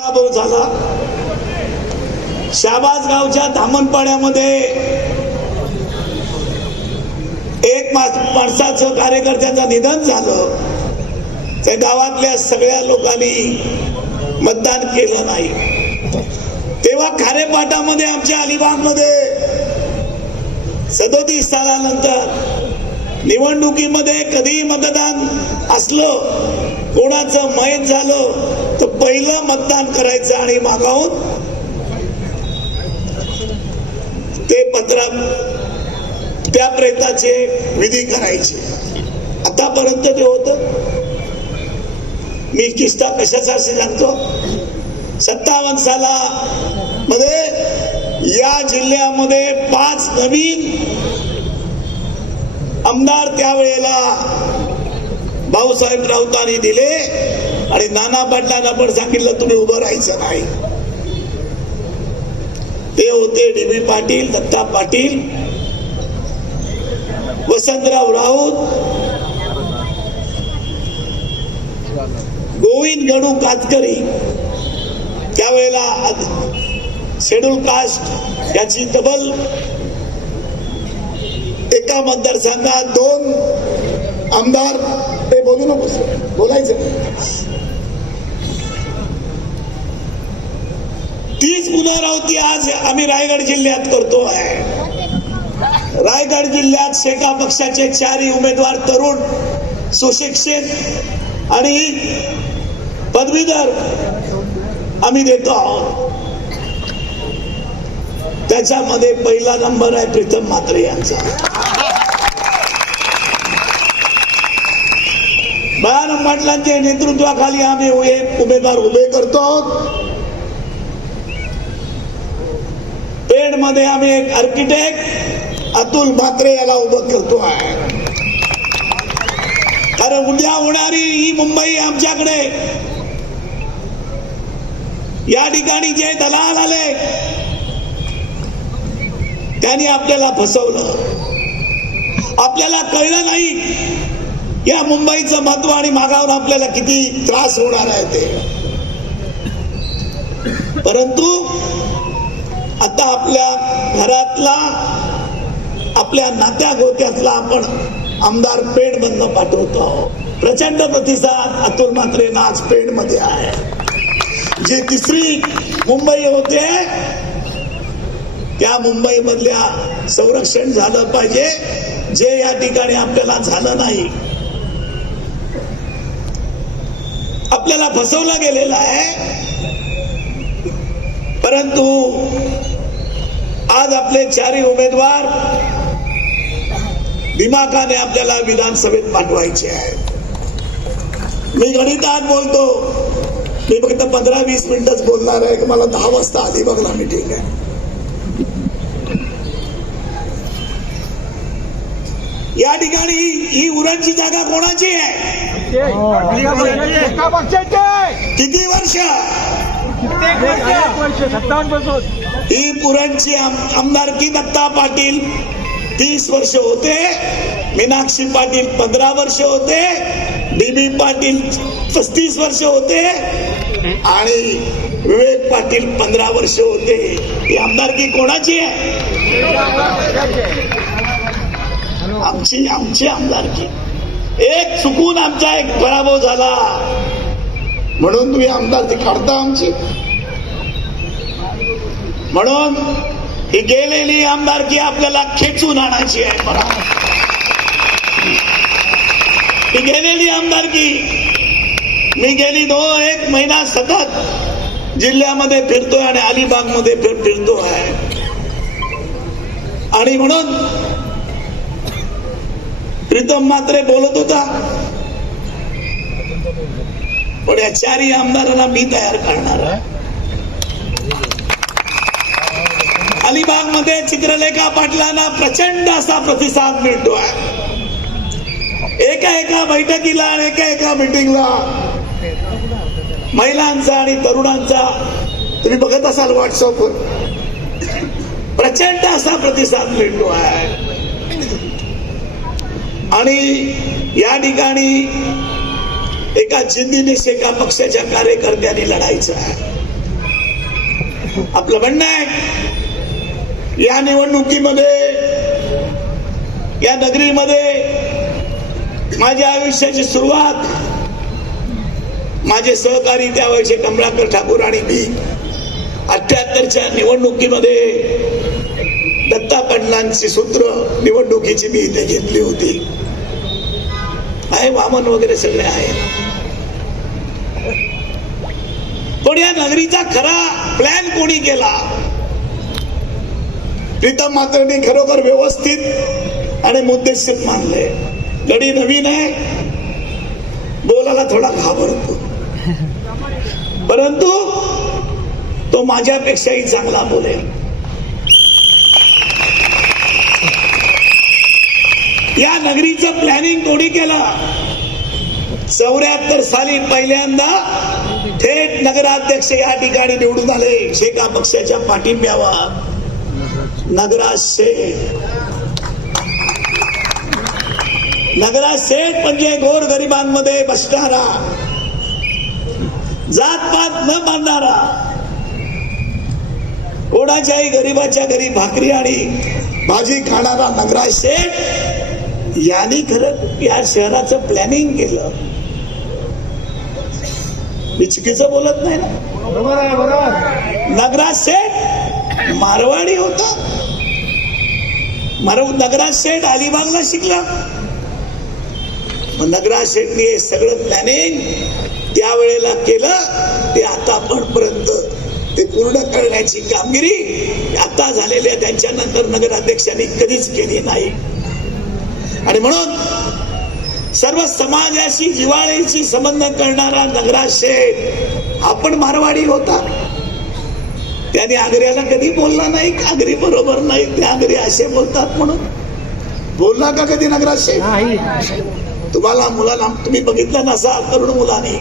पराभव झाला. शाबाज गावच्या धामणपाड्यामध्ये एक मा- माणसाचं निधन झालं. त्या गावातल्या सगळ्या लोकांनी मतदान केलं नाही. तेव्हा खारेपाटामध्ये आमच्या अलिबागमध्ये सदोतीस सालानंतर निवडणुकीमध्ये कधीही मतदान असलं कोणाचं मयत झालं तर पहिलं मतदान करायचं आणि मागावून ते पत्र त्या प्रेताचे विधी करायचे. आतापर्यंत ते होत. मी किस्ता कशाचा असे सांगतो? सत्तावन्न साला मध्ये या जिल्ह्यामध्ये पाच नवीन आमदार त्यावेळेला भाऊसाहेब राऊतांनी दिले आणि नाना पाटलांना पण सांगितलं तुम्ही उभं राहायचं नाही. ते होते डी बी पाटील दत्ता पाटील वसंतराव राऊत गोविंद गणू कातकरी. त्यावेळेला शेड्यूल कास्ट याची डबल एका मतदारसंघात दोन आमदार ते बोलू नकोस. बोलायचं. तीच पुनरावती आज आम्ही रायगड जिल्ह्यात करतो आहे. रायगड जिल्ह्यात शेका पक्षाचे चारही उमेदवार तरुण सुशिक्षित आणि पदवीधर आम्ही देतो आहोत. त्याच्यामध्ये पहिला नंबर आहे प्रीतम म्हात्रे यांचा. बाळाराम पाटलांच्या नेतृत्वाखाली आम्ही उमेदवार उभे करतो. आहोत पेडमध्ये आम्ही एक आर्किटेक्ट अतुल म्हात्रे याला उभं करतो आहे. कारण उद्या होणारी ही मुंबई आमच्याकडे. या ठिकाणी जे दलाल आले त्यांनी आपल्याला फसवलं. आपल्याला कळलं नाही. या मुंबईचं महत्त्व आणि मागावर आपल्याला किती त्रास होणार आहे ते. परंतु आता आपल्या घरातला आपल्या नात्या गोत्यातला आपण आमदार पेड बंद पाठवतो आहोत. प्रचंड प्रतिसाद अतुल मात्रे आज पेडमध्ये आहे. जी तिसरी मुंबई होते त्या मुंबई मधल्या संरक्षण झालं पाहिजे. जे या ठिकाणी आपल्याला झालं नाही आपल्याला फसवला गेलेला आहे. परंतु आज आपले चारही उमेदवार दिमाखाने आपल्याला विधानसभेत पाठवायचे आहेत. मी गणितात बोलतो मी फक्त पंधरा वीस मिनिटच बोलणार आहे की मला दहा वाजता आधी बघला ठीक आहे. या ठिकाणी ही उरणची जागा कोणाची आहे? किती वर्ष? ही पुरणची आम- आमदारकी दत्ता पाटील? तीस वर्ष होते. मीनाक्षी पाटील पंधरा वर्ष होते. बीबी पाटील पस्तीस वर्ष होते. आणि विवेक पाटील पंधरा वर्ष होते. ही आमदारकी कोणाची आहे? आमची आमची आमदारकी एक चुकून आमचा एक पराभव झाला. म्हणून तुम्ही आमदारकी काढता आमची. म्हणून ही गेलेली आमदारकी आपल्याला खेचून आणायची आहे. मला ही गेलेली आमदारकी मी गेली दो एक महिना सतत जिल्ह्यामध्ये फिरतोय आणि अलिबागमध्ये फिर फिरतो आहे आणि म्हणून प्रीतम मात्रे बोलत होता. पण या चारही आमदारांना मी तयार करणार आहे. अलिबागमध्ये चित्रलेखा पाटलांना प्रचंड असा प्रतिसाद मिळतोय. एका एका बैठकीला आणि एका एका मिटिंगला महिलांचा आणि तरुणांचा. तुम्ही बघत असाल व्हॉट्सअपवर प्रचंड असा प्रतिसाद मिळतो आहे आणि या ठिकाणी एका जिद्दीने एका पक्षाच्या कार्यकर्त्यांनी लढायचं आहे. आपलं म्हणणं आहे या निवडणुकीमध्ये या नगरीमध्ये माझ्या आयुष्याची सुरुवात माझे सहकारी त्यावेळेचे कमलाकर ठाकूर आणि मी अठ्याहत्तरच्या निवडणुकीमध्ये दत्ता पाटलांची सूत्र निवडणुकीची मी इथे घेतली होती. आहे वामन वगैरे सगळे आहेत पण या नगरीचा खरा प्लॅन कोणी केला? प्रीतम मात्रने खरोखर व्यवस्थित आणि मुद्देशीर मानले. गडी नवीन आहे. बोलायला थोडा घाबरतो. परंतु तो माझ्यापेक्षाही चांगला बोलेल. या नगरीचं प्लॅनिंग कोणी केलं? चौऱ्याहत्तर साली पहिल्यांदा थेट नगराध्यक्ष या ठिकाणी निवडून आले. शेका पक्षाच्या पाठिंब्यावर नगराज शेठ. नगराज शेठ म्हणजे गोर गरिबांमध्ये बसणारा. जात पात न बांधणारा कोणाच्याही गरीबाच्या घरी भाकरी आणि भाजी खाणारा नगराज शेठ. यांनी खरं या शहराचं प्लॅनिंग केलं. मी चुकीचं बोलत नाही ना. बरोबर आहे बरोबर. नगराज शेठ मारवाडी होता. मारव नगराज शेठ अलिबागला शिकला. नगराज शेठने हे सगळं प्लॅनिंग त्यावेळेला केलं. ते आता पर्यंत ते पूर्ण करण्याची कामगिरी आता झालेल्या त्यांच्या नंतर नगराध्यक्षांनी कधीच केली नाही. आणि म्हणून सर्व समाजाशी जिवाळ्याशी संबंध करणारा नगराज शेठ आपण मारवाडी होता. त्याने आग्र्याला कधी बोलला नाही आगरी बरोबर नाही ते आगरी असे बोलतात म्हणून. बोलला का कधी नाही. तुम्हाला मुलांना तुम्ही बघितलं नसा तरुण मुलांनी?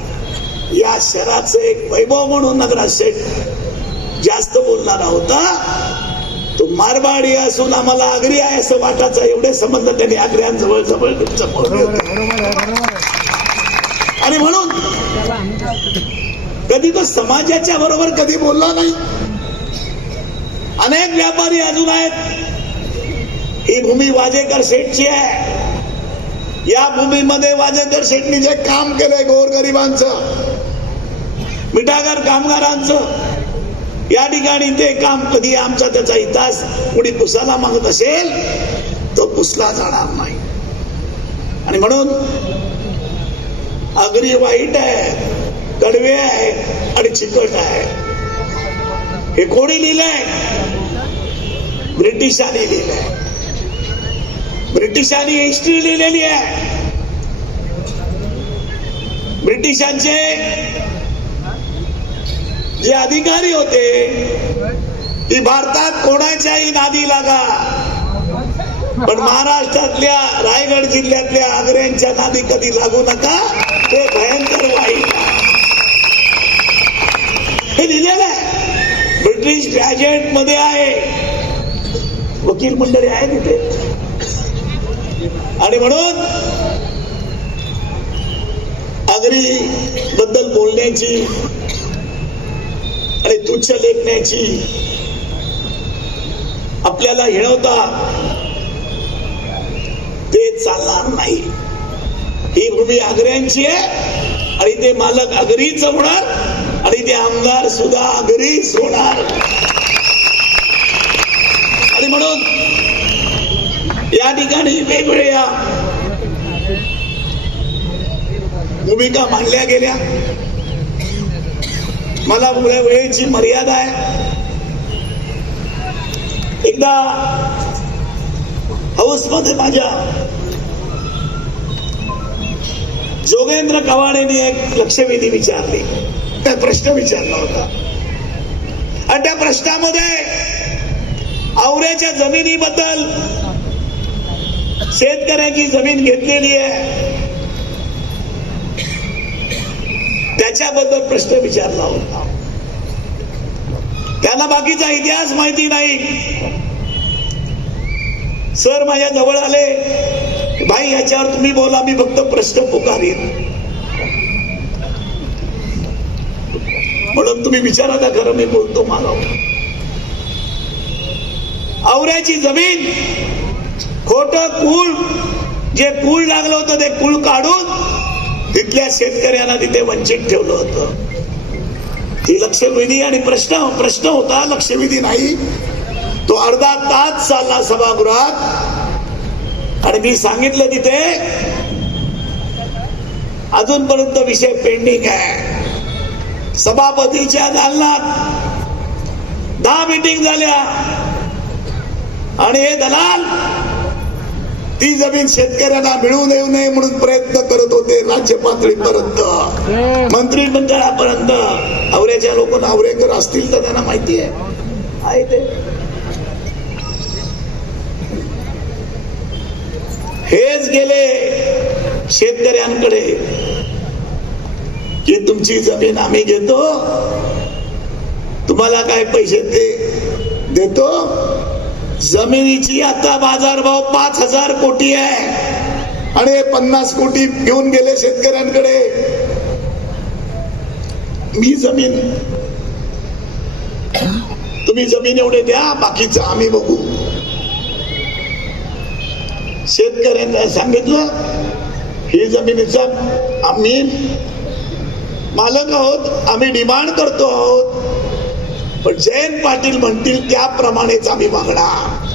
या शहराचं एक वैभव म्हणून नगराज शेठ जास्त बोलणारा होता. तो मारवाडी असून आम्हाला आगरी आहे असं वाटायचं. एवढे संबंध त्यांनी आग्र्यांजवळ जवळ आणि म्हणून कधी तो समाजाच्या बरोबर कधी बोलला नाही. अनेक व्यापारी अजून आहेत. ही भूमी वाजेकर शेठची आहे. या भूमीमध्ये वाजेकर शेठनी जे काम केलंय गोरगरिबांचं मिठागर कामगारांचं या ठिकाणी ते काम कधी आमचा त्याचा इतिहास कुणी पुसायला मागत असेल तो पुसला जाणार नाही. आणि म्हणून अगरी वाईट आहे कडवे आहे आणि चिकट आहे. हे कोणी लिहिलंय? ब्रिटिशांनी लिहिलंय. ब्रिटिशांनी हिस्ट्री लिहिलेली आहे. ब्रिटिशांचे जे अधिकारी होते ती भारतात कोणाच्याही नादी लागा. पण महाराष्ट्रातल्या रायगड जिल्ह्यातल्या आग्र्यांच्या नादी कधी लागू नका ते भयंकर वाईट. हे लिहिलेलं आहे. ब्रिटिश गॅजेटमध्ये आहे. वकील मंडळी आहे तिथे आणि म्हणून आगरी बद्दल बोलण्याची तुच्छ लेखण्याची. आपल्याला हिणवता. ते चालणार नाही. ही भूमी आग्र्यांची आहे. आणि ते मालक आगरीच होणार. आणि ते आमदार सुद्धा आगरीच होणार. आणि म्हणून या ठिकाणी वेगवेगळ्या भूमिका मांडल्या गेल्या. मला पुढे वेळेची मर्यादा आहे. एकदा हाऊसमध्ये माझ्या जोगेंद्र कवाडेने एक लक्षवेधी विचारली. त्या प्रश्न विचारला होता. आणि त्या प्रश्नामध्ये आवऱ्याच्या जमिनीबद्दल शेतकऱ्याची जमीन घेतलेली आहे. त्याच्याबद्दल प्रश्न विचारला होता. त्यांना बाकीचा इतिहास माहिती नाही. सर माझ्या जवळ आले. भाई याच्यावर तुम्ही बोला मी फक्त प्रश्न पुकारीन. म्हणून तुम्ही विचारा ना खरं मी बोलतो मला आवऱ्याची जमीन खोट कूळ जे कूळ लागलं होतं ते कूळ काढून तिथल्या शेतकऱ्यांना तिथे वंचित ठेवलं होतं. ही लक्षवेधी आणि प्रश्न प्रश्न होता लक्षवेधी नाही. तो अर्धा तास चालला सभागृहात. आणि मी सांगितलं तिथे अजूनपर्यंत विषय पेंडिंग आहे. सभापतीच्या दालनात दहा मीटिंग झाल्या. आणि हे दलाल ती जमीन शेतकऱ्यांना मिळू देऊ नये म्हणून प्रयत्न करत होते राज्य पातळीपर्यंत मंत्रिमंडळापर्यंत आवऱ्याच्या लोक आवरेकर असतील तर त्यांना माहिती आहे. आहे ते. हेच गेले शेतकऱ्यांकडे. की तुमची जमीन आम्ही घेतो. तुम्हाला काय पैसे ते देतो? जमिनीची आता बाजारभाव पाच हजार कोटी आहे. आणि पन्नास कोटी घेऊन गेले शेतकऱ्यांकडे. मी जमीन. तुम्ही जमीन एवढे द्या बाकीचं आम्ही बघू. शेतकऱ्यांना सांगितलं ही जमिनीचा आम्ही मालक आहोत आम्ही डिमांड करतो आहोत. पण जयंत पाटील म्हणतील त्याप्रमाणेच आम्ही मागणार.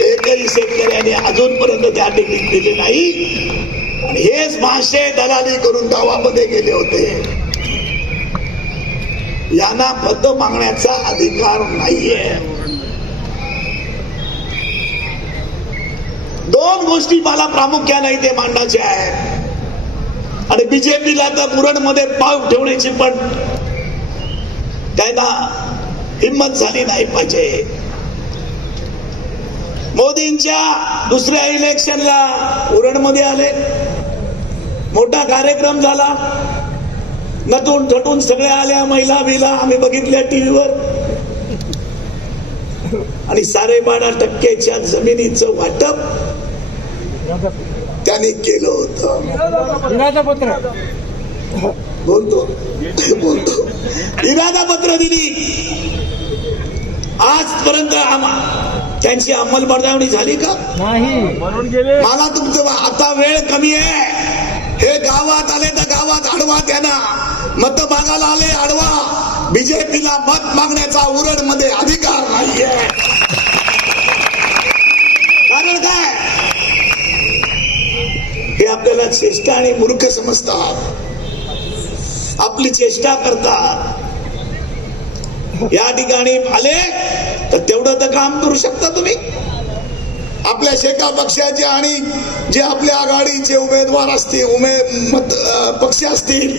एकही शेतकऱ्याने अजूनपर्यंत त्या टिकीट दिले नाही. आणि हेच मासे दलाली करून गावामध्ये गेले होते. यांना पद मागण्याचा अधिकार नाहीये. दोन गोष्टी मला प्रामुख्याने इथे मांडायच्या आहेत. आणि बीजेपीला तर मुरणमध्ये पाव ठेवण्याची पण त्यांना हिंमत झाली नाही पाहिजे. मोदींच्या दुसऱ्या इलेक्शनला उरणमध्ये आले. मोठा कार्यक्रम झाला. नटून थटून सगळ्या आल्या महिला बिला आम्ही बघितल्या टीव्हीवर. आणि साडेबारा टक्क्याच्या जमिनीचं वाटप त्यांनी केलं होतं. पत्र बोलतो. बोलतो. इरादा पत्र दिली आजपर्यंत आम्हा त्यांची अंमलबजावणी झाली का? नाही. म्हणून गेले. मला तुमचं आता वेळ कमी आहे. हे गावात आले तर गावात अडवा त्यांना मत मागायला आले अडवा बीजेपीला मत मागण्याचा उरणमध्ये अधिकार नाहीये. कारण काय? हे आपल्याला चेष्टा आणि मूर्ख समजतात. आपली चेष्टा करतात. या ठिकाणी आले तर तेवढं तर काम करू शकता तुम्ही. आपल्या शेका पक्षाचे आणि जे आपल्या आघाडीचे उमेदवार असतील उमेद मत पक्ष असतील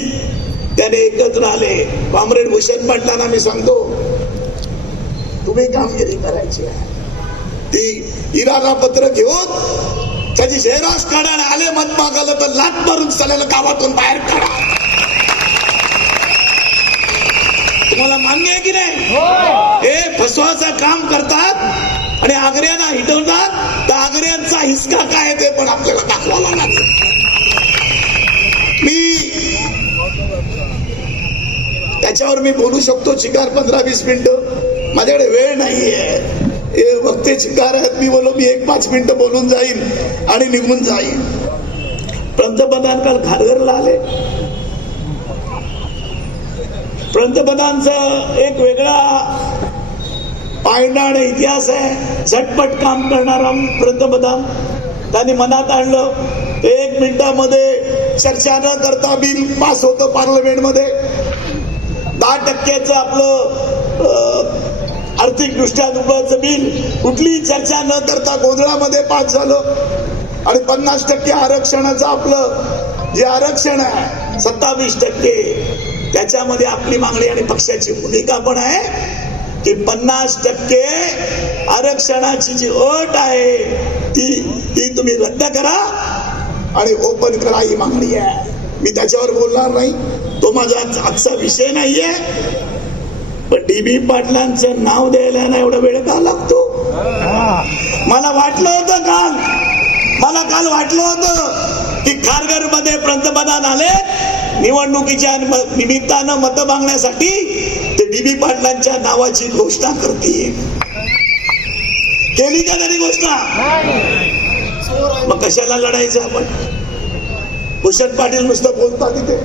त्याने एकत्र आले. कॉम्रेड भूषण पाटलांना मी सांगतो तुम्ही कामगिरी करायची आहे. ती इरादा पत्र घेऊन त्याची शहरास काढा आणि आले मत मागायला तर लाट मारून चालेल गावातून बाहेर काढा. तुम्हाला मान्य आहे की नाही? हे फसवाचं काम करतात आणि आग्र्यांना हिटवतात. तर आग्र्यांचा हिसका काय ते पण आपल्याला दाखवावा लागेल मी त्याच्यावर मी बोलू शकतो चिकार पंधरा वीस मिनिटं. माझ्याकडे वेळ नाहीये. हे वक्ते चिकार आहेत. मी बोलो मी एक पाच मिनिटं बोलून जाईन आणि निघून जाईन. पंतप्रधान काल खारघरला आले. पंतप्रधानचं एक वेगळा पायंडाण इतिहास आहे. झटपट काम करणारा पंतप्रधान. त्यांनी मनात आणलं एक मिनिटामध्ये चर्चा न करता बिल पास होतं पार्लमेंटमध्ये. दहा टक्क्याचं आपलं आर्थिकदृष्ट्या दुबळाचं बिल कुठलीही चर्चा न करता गोंधळामध्ये पास झालं. आणि पन्नास टक्के आरक्षणाचं आपलं जे आरक्षण आहे सत्तावीस टक्के त्याच्यामध्ये आपली मागणी आणि पक्षाची भूमिका पण आहे की पन्नास टक्के आरक्षणाची जी अट आहे ती ती तुम्ही रद्द करा आणि ओपन करा ही मागणी आहे. मी त्याच्यावर बोलणार नाही. तो माझा आजचा विषय नाहीये. पण डी बी पाटलांचं नाव द्यायला ना एवढा वेळ का लागतो? मला वाटलं होतं काल मला काल वाटलं होतं की खारघरमध्ये पंतप्रधान आले निवडणुकीच्या निमित्तानं मत मागण्यासाठी ते डीबी पाटलांच्या नावाची घोषणा करते केली का त्यांनी घोषणा? मग कशाला लढायचं आपण? भूषण पाटील नुसतं बोलता तिथे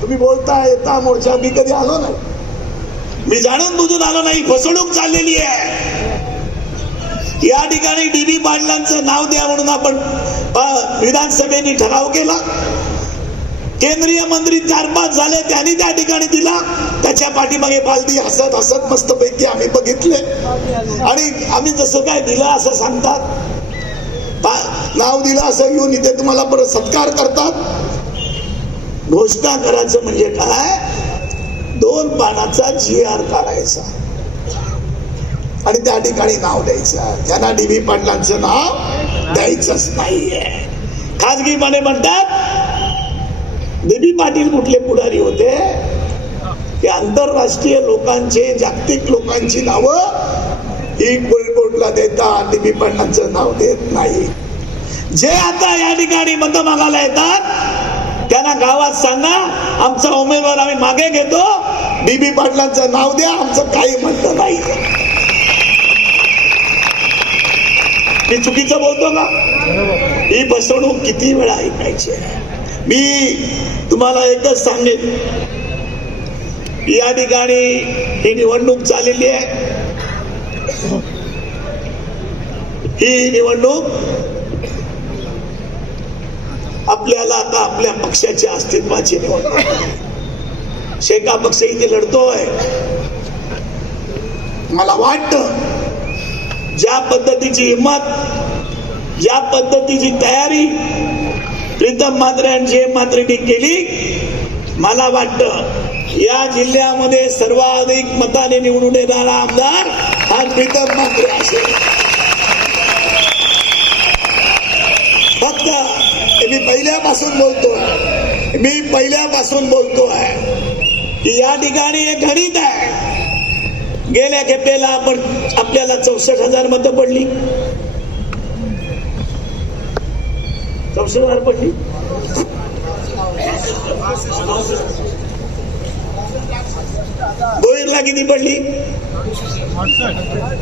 तुम्ही बोलता येता मोर्चा मी कधी आलो नाही. मी जाणून बुजून आलो नाही फसवणूक चाललेली आहे. या ठिकाणी डीबी पाटलांचं नाव द्या म्हणून आपण विधानसभेने ठराव केला. केंद्रीय मंत्री चार पाच झाले त्यांनी त्या ठिकाणी दिला. त्याच्या पाठीमागे बालदी हसत हसत मस्तपैकी आम्ही बघितले. आणि आम्ही जसं काय दिलं असं सांगतात. नाव दिलं असं येऊन इथे तुम्हाला परत सत्कार करतात. घोषणा करायचं म्हणजे काय? दोन पानाचा जी आर काढायचा. आणि त्या ठिकाणी नाव द्यायचं. त्यांना डी बी पाटलांचं नाव द्यायचंच नाहीये. खाजगीपणे म्हणतात डीबी पाटील कुठले पुढारी होते? ते आंतरराष्ट्रीय लोकांचे जागतिक लोकांची नावं ही कोर्टला देतात. डीबी पाटलांचं नाव देत नाही. जे आता या ठिकाणी मत मागायला येतात त्यांना गावात सांगा आमचा उमेदवार आम्ही मागे घेतो. बीबी पाटलांचं नाव द्या आमचं काही म्हणतं नाही. मी चुकीचं बोलतो का? ही फसवणूक किती वेळा ऐकायची आहे? मी तुम्हाला एकच सांगेन. या ठिकाणी ही निवडणूक चाललेली आहे. ही निवडणूक आपल्याला आता आपल्या पक्षाच्या अस्तित्वाची निवडणूक आहे. शेका पक्ष इथे लढतोय. मला वाटतं ज्या पद्धतीची हिंमत ज्या पद्धतीची तयारी प्रीतम मात्र यांची जे केली मला वाटतं या जिल्ह्यामध्ये सर्वाधिक मताने निवडून येणारा आमदार हा प्रीतम मात्रे असेल फक्त मी पहिल्यापासून बोलतोय मी पहिल्यापासून बोलतोय की या ठिकाणी एक घडीत आहे. गेल्या खेपेला आपण आपल्याला चौसष्ट हजार मतं पडली. चौसष्ट हजार पडली भोईरला किती पडली?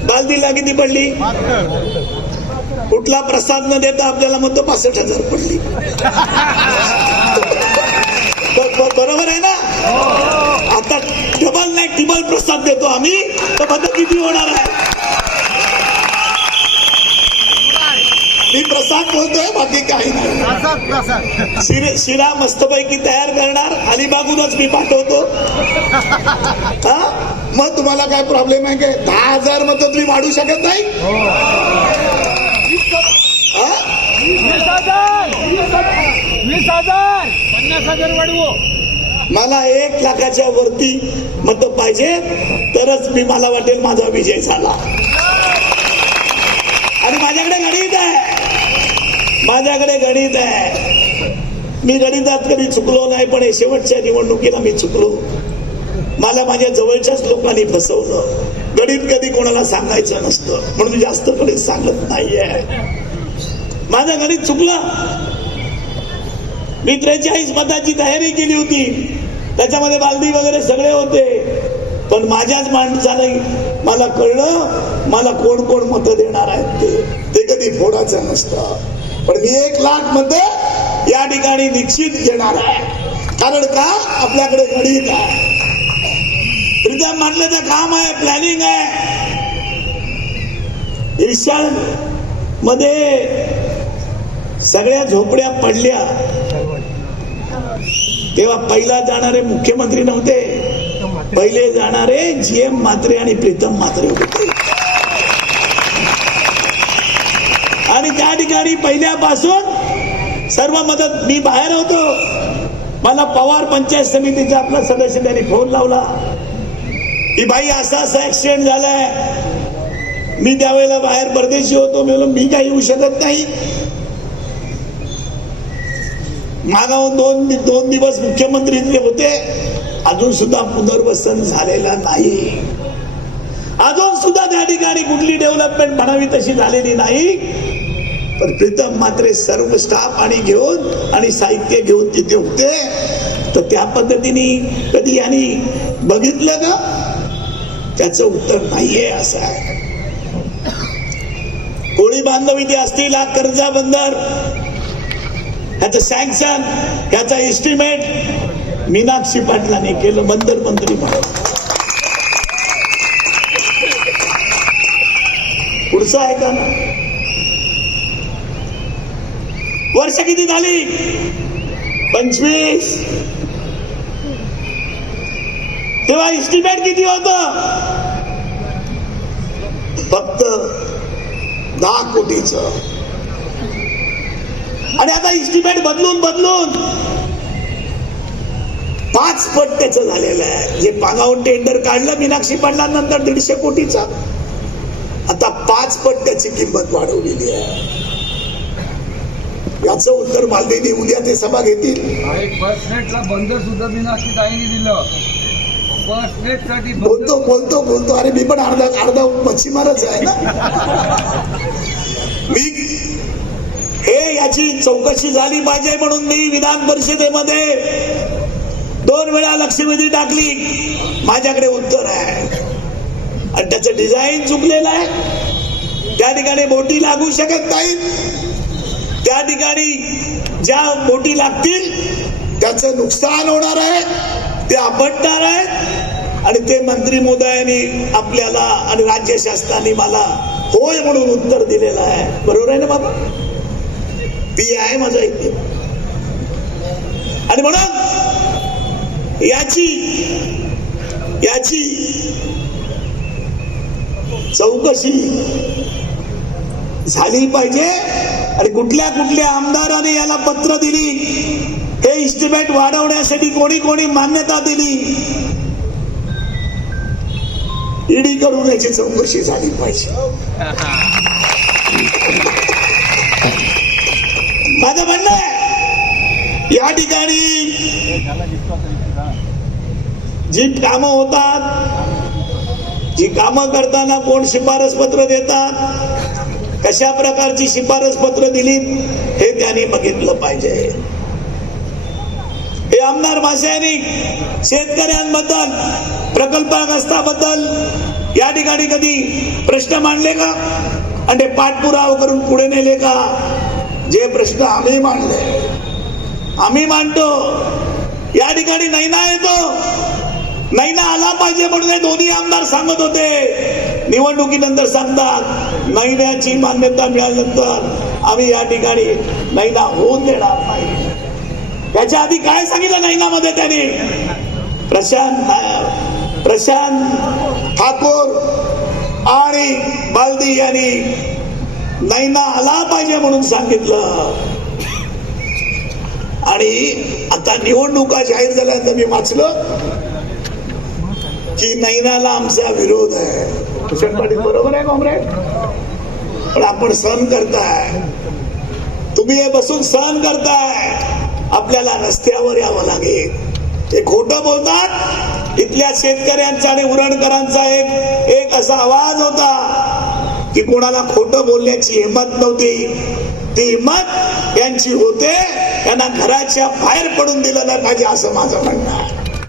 बालदीला किती पडली? कुठला प्रसाद न देता आपल्याला म्हणतो पासष्ट हजार पडली. बरोबर आहे ना? आता डबल नाही टिबल प्रसाद देतो आम्ही तर मत किती होणार आहे मी प्रसाद बोलतोय बाकी काही नाही शिर- शिरा मस्तपैकी तयार करणार अलिबागूनच मी पाठवतो. हा? मग तुम्हाला काय प्रॉब्लेम आहे काय? दहा हजार मत तुम्ही वाढू शकत नाही? मला एक लाखाच्या वरती मत पाहिजे तरच मी मला वाटेल माझा विजय झाला. आणि माझ्याकडे गणित आहे. माझ्याकडे गणित आहे. मी गणितात कधी चुकलो नाही पण हे शेवटच्या निवडणुकीला मी चुकलो. मला माझ्या जवळच्याच लोकांनी फसवलं. गणित कधी कोणाला सांगायचं नसतं म्हणून मी जास्त गणित सांगत नाहीये. माझं गणित चुकलं. मी त्रेचाळीस मताची तयारी केली होती. त्याच्यामध्ये बालदी वगैरे सगळे होते. पण माझ्याच माणसाने मला कळलं मला कोण कोण मत देणार आहेत ते. ते कधी फोडायचं नसतं. पण मी एक लाखमध्ये या ठिकाणी निश्चित घेणार आहे. कारण का? आपल्याकडे गणित आहे. प्रीतम म्हटलं काम आहे प्लॅनिंग आहे. ईशानमध्ये सगळ्या झोपड्या पडल्या. तेव्हा पहिला जाणारे मुख्यमंत्री नव्हते. पहिले जाणारे जी एम मात्रे आणि प्रीतम मात्रे होते. आणि त्या ठिकाणी पहिल्यापासून सर्व मदत मी बाहेर होतो. मला पवार पंचायत समितीचा आपला सदस्य त्यांनी फोन लावला. की भाई असा असा ऍक्सिडेंट झालाय. मी त्यावेळेला बाहेर परदेशी होतो. मी म्हणलो, मी काही येऊ शकत नाही. मागाहून दोन दोन दिवस मुख्यमंत्री होते. अजून सुद्धा पुनर्वसन झालेलं नाही. अजून सुद्धा त्या ठिकाणी कुठली डेव्हलपमेंट म्हणावी तशी झालेली नाही. पण प्रीतम मात्र सर्व स्टाफ आणि घेऊन आणि साहित्य घेऊन तिथे होते तर त्या पद्धतीने कधी यांनी बघितलं का? त्याचं उत्तर नाहीये असं आहे. कोळी बांधव इथे असतील हा कर्जा बंदर ह्याचं सँक्शन ह्याचा एस्टिमेट मीनाक्षी पाटलाने केलं बंदर मंत्री म्हणून. पुढचं आहे का? ना वर्ष किती झाली? पंचवीस. तेव्हा इस्टिमेट किती होत? फक्त दहा कोटीच. आणि आता इस्टिमेट बदलून बदलून. पाच पट त्याच झालेलं आहे. जे पागावून टेंडर काढलं मीनाक्षी पाटलांनंतर दीडशे कोटीचा. आता पाच पट त्याची किंमत वाढवलेली आहे. याचं उत्तर मालदेनी उद्या ते सभा घेतील. बंदर सुद्धा दिलं. बोलतो बोलतो बोलतो. अरे मी पण अर्धा अर्धा मच्छीमारच आहे ना? मी हे याची चौकशी झाली पाहिजे म्हणून मी विधान परिषदेमध्ये दोन वेळा लक्षवेधी टाकली. माझ्याकडे उत्तर आहे. आणि त्याचं डिझाईन चुकलेलं आहे. त्या ठिकाणी बोटी लागू शकत नाहीत. त्या ठिकाणी ज्या बोटी लागतील त्याचं नुकसान होणार आहे ते आपटणार आहेत आणि ते मंत्री मोदयांनी आपल्याला आणि राज्य शासनाने मला होय म्हणून उत्तर दिलेलं आहे. बरोबर आहे ना बाबा? ती आहे माझा इथे. आणि म्हणून याची याची चौकशी झाली पाहिजे. आणि कुठल्या कुठल्या आमदाराने याला पत्र दिली हे इस्टिमेट वाढवण्यासाठी कोणी कोणी मान्यता दिली. ईडी कडून याची चौकशी झाली पाहिजे. माझं म्हणणं आहे या ठिकाणी जी कामं होतात जी कामं करताना कोण शिफारस पत्र देतात कशा प्रकारची शिफारस पत्र दिली हे त्यांनी बघितलं पाहिजे. हे आमदार माशांनी शेतकऱ्यांबद्दल प्रकल्पग्रस्ताबद्दल या ठिकाणी कधी प्रश्न मांडले का? आणि ते पाठपुरावा करून पुढे नेले का? जे प्रश्न आम्ही मांडले. आम्ही मांडतो. या ठिकाणी नैना येतो. नैना आला पाहिजे म्हणून हे दोन्ही आमदार सांगत होते. निवडणुकीनंतर सांगतात नैन्याची मान्यता मिळाल्यानंतर आम्ही या ठिकाणी नैना होऊन देणार नाही. याच्या आधी काय सांगितलं नैनामध्ये त्यांनी? प्रशांत प्रशांत ठाकूर आणि बालदी यांनी नैना आला पाहिजे म्हणून सांगितलं. आणि आता निवडणुका जाहीर झाल्यानंतर मी वाचलं की नैनाला आमचा विरोध आहे. कुशल पाटील बरोबर आहे कॉम्रेड पण आपण सहन करताय. तुम्ही हे बसून सहन करताय. आपल्याला रस्त्यावर यावं लागेल. ते खोटं बोलतात. इथल्या शेतकऱ्यांचा आणि उरणकरांचा एक एक असा आवाज होता की कोणाला खोटं बोलण्याची हिंमत नव्हती. ती हिंमत यांची होते. त्यांना घराच्या बाहेर पडून दिलं नाही पाहिजे असं माझं म्हणणं आहे.